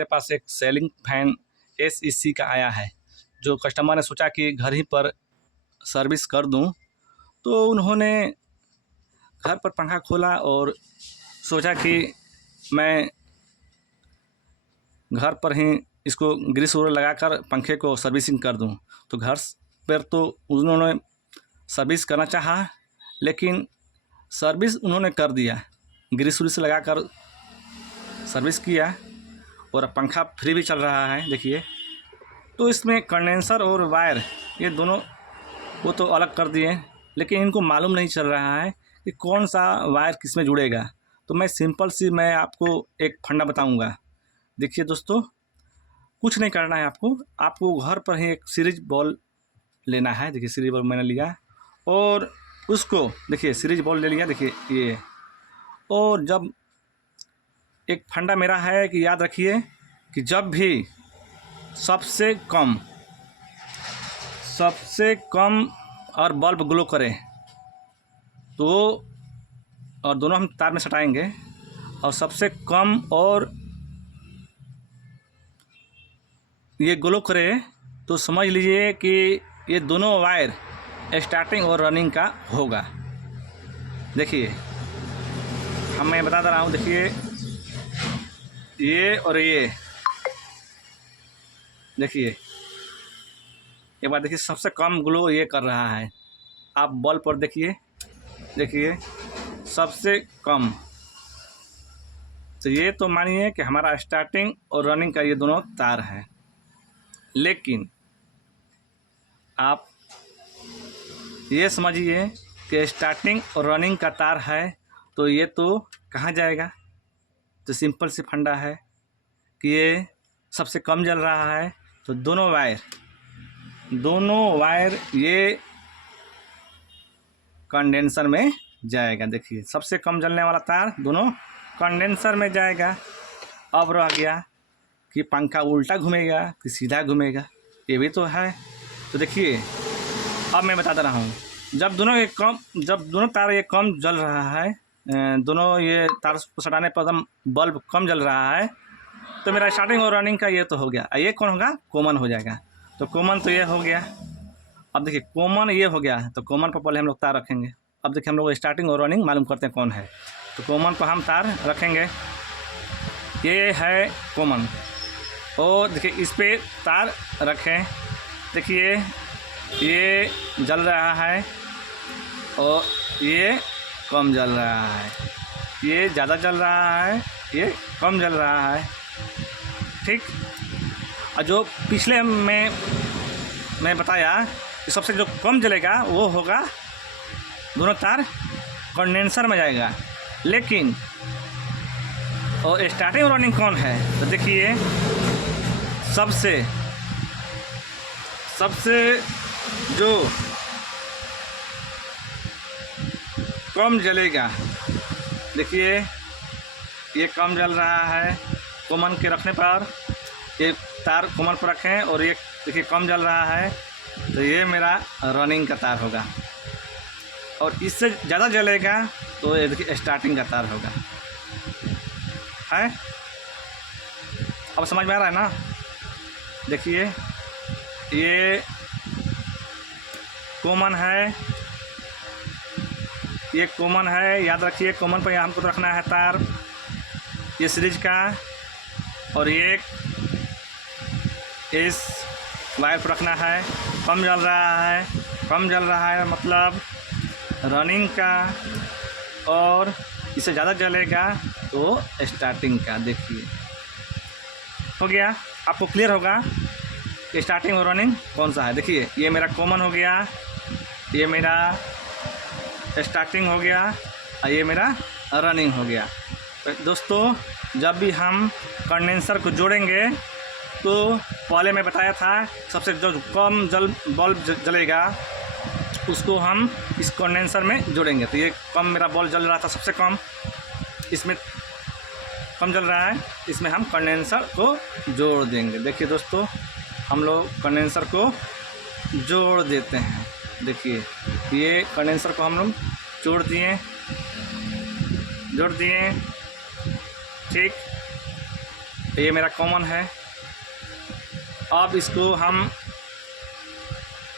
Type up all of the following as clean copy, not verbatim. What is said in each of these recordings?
मेरे पास एक ceiling fan SEC का आया है, जो कस्टमर ने सोचा कि घर ही पर सर्विस कर दूं, तो उन्होंने घर पर पंखा खोला और सोचा कि मैं घर पर ही इसको ग्रीस वगैरह लगाकर पंखे को सर्विसिंग कर दूं। तो घर पर तो उन्होंने सर्विस करना चाहा, लेकिन सर्विस उन्होंने कर दिया, ग्रीस व्रीस लगाकर सर्विस किया और पंखा फ्री भी चल रहा है। देखिए, तो इसमें कंडेंसर और वायर ये दोनों वो तो अलग कर दिए, लेकिन इनको मालूम नहीं चल रहा है कि कौन सा वायर किस में जुड़ेगा। तो मैं आपको एक फंडा बताऊंगा। देखिए दोस्तों, कुछ नहीं करना है आपको घर पर ही एक सीरीज बॉल लेना है। देखिए, सीरीज बॉल मैंने लिया और उसको देखिए, सीरीज बॉल ले लिया। देखिए ये, और जब एक फंडा मेरा है कि याद रखिए कि जब भी सबसे कम और बल्ब ग्लो करे तो, और दोनों हम तार में सटाएंगे, और सबसे कम और ये ग्लो करे तो समझ लीजिए कि ये दोनों वायर स्टार्टिंग और रनिंग का होगा। देखिए, मैं बता दे रहा हूँ। देखिए ये और ये, देखिए एक बार देखिए, सबसे कम ग्लो ये कर रहा है। आप बल्ब पर देखिए सबसे कम। तो ये तो मानिए कि हमारा स्टार्टिंग और रनिंग का ये दोनों तार है, लेकिन आप ये समझिए कि स्टार्टिंग और रनिंग का तार है, तो ये तो कहाँ जाएगा। तो सिंपल सी फंडा है कि ये सबसे कम जल रहा है, तो दोनों वायर ये कंडेंसर में जाएगा। देखिए, सबसे कम जलने वाला तार दोनों कंडेंसर में जाएगा। अब रह गया कि पंखा उल्टा घूमेगा कि सीधा घूमेगा, ये भी तो है। तो देखिए, अब मैं बता दे रहा हूँ। जब दोनों तार ये कम जल रहा है, दोनों ये तार को सटाने पर एकदम बल्ब कम जल रहा है, तो मेरा स्टार्टिंग और रनिंग का ये तो हो गया। ये कौन होगा? कॉमन हो जाएगा। तो कॉमन तो ये हो गया। अब देखिए, कॉमन ये हो गया, तो कॉमन पर पहले हम लोग तार रखेंगे। अब देखिए, हम लोग स्टार्टिंग और रनिंग मालूम करते हैं कौन है। तो कॉमन पर हम तार रखेंगे, ये है कॉमन। और देखिए, इस पर तार रखें। देखिए, ये जल रहा है और ये कम जल रहा है, ये ज़्यादा जल रहा है, ये कम जल रहा है। ठीक। और जो पिछले मैं बताया कि सबसे जो कम जलेगा वो होगा, दोनों तार कंडेंसर में जाएगा। लेकिन और स्टार्टिंग और रनिंग कौन है? तो देखिए, सबसे जो कम जलेगा, देखिए ये कम जल रहा है। कॉमन के रखने पर ये तार कॉमन पर रखें, और ये देखिए कम जल रहा है, तो ये मेरा रनिंग का तार होगा। और इससे ज़्यादा जलेगा तो ये देखिए स्टार्टिंग का तार होगा। है, अब समझ में आ रहा है ना? देखिए, ये कॉमन है, ये कॉमन है। याद रखिए, कॉमन पर हमको तो रखना है तार ये सीरीज का, और ये इस वायर पर रखना है। कम जल रहा है मतलब रनिंग का, और इससे ज़्यादा जलेगा तो स्टार्टिंग का। देखिए, हो गया। आपको क्लियर होगा कि स्टार्टिंग और रनिंग कौन सा है। देखिए, ये मेरा कॉमन हो गया, ये मेरा स्टार्टिंग हो गया, और ये मेरा रनिंग हो गया। तो दोस्तों, जब भी हम कंडेंसर को जोड़ेंगे, तो पहले मैं बताया था सबसे जो कम बल्ब जलेगा उसको हम इस कंडेंसर में जोड़ेंगे। तो ये कम मेरा बल्ब जल रहा था, सबसे कम, इसमें कम जल रहा है, इसमें हम कंडेंसर को जोड़ देंगे। देखिए दोस्तों, हम लोग कंडेंसर को जोड़ देते हैं। देखिए, ये कंडेंसर को हम लोग जोड़ दिए। ठीक, ये मेरा कॉमन है। अब इसको हम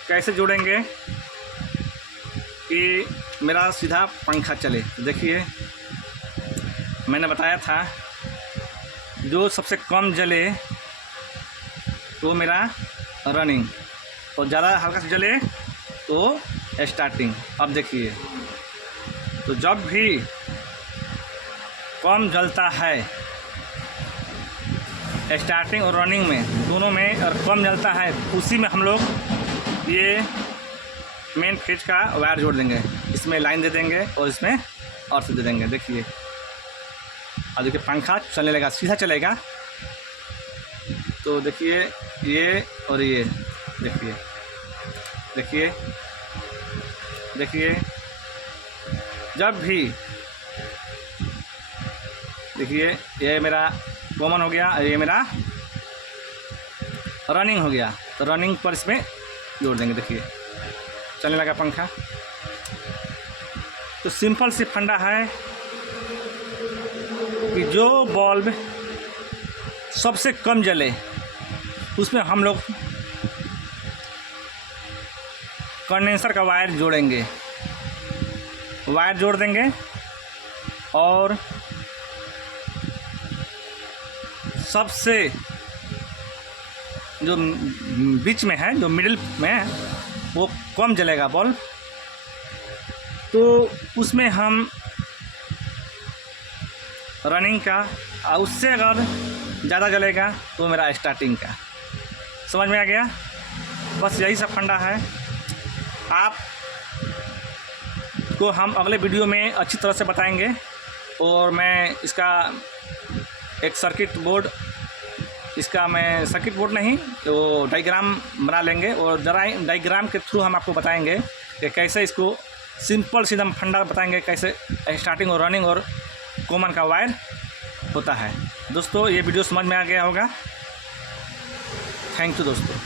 कैसे जोड़ेंगे कि मेरा सीधा पंखा चले। देखिए मैंने बताया था जो सबसे कम जले तो मेरा रनिंग, और ज़्यादा हल्का से जले तो स्टार्टिंग। अब देखिए तो जब भी कम जलता है स्टार्टिंग और रनिंग में, दोनों में, और कम जलता है उसी में हम लोग ये मेन फेज का वायर जोड़ देंगे। इसमें लाइन दे देंगे और इसमें अर्थ दे देंगे। देखिए अब देखिए पंखा चलने लगा, सीधा चलेगा। तो देखिए ये और ये, देखिए देखिए देखिए जब भी, देखिए ये मेरा कॉमन हो गया, ये मेरा रनिंग हो गया। तो रनिंग पर इसमें जोड़ देंगे। देखिए चलने लगा पंखा। तो सिंपल सी फंडा है कि जो बल्ब सबसे कम जले उसमें हम लोग कंडेंसर का वायर जोड़ेंगे, वायर जोड़ देंगे और सबसे जो बीच में है, जो मिडिल में है, वो कम जलेगा बल्ब। तो उसमें हम रनिंग का, और उससे अगर ज़्यादा जलेगा तो मेरा स्टार्टिंग का। समझ में आ गया? बस यही सब फंडा है। आप को हम अगले वीडियो में अच्छी तरह से बताएंगे, और मैं इसका एक सर्किट बोर्ड, इसका मैं सर्किट बोर्ड नहीं तो डायग्राम बना लेंगे, और डायग्राम के थ्रू हम आपको बताएंगे कि कैसे इसको सिंपल सीधा फंडा बताएंगे, कैसे स्टार्टिंग और रनिंग और कॉमन का वायर होता है। दोस्तों ये वीडियो समझ में आ गया होगा। थैंक यू दोस्तों।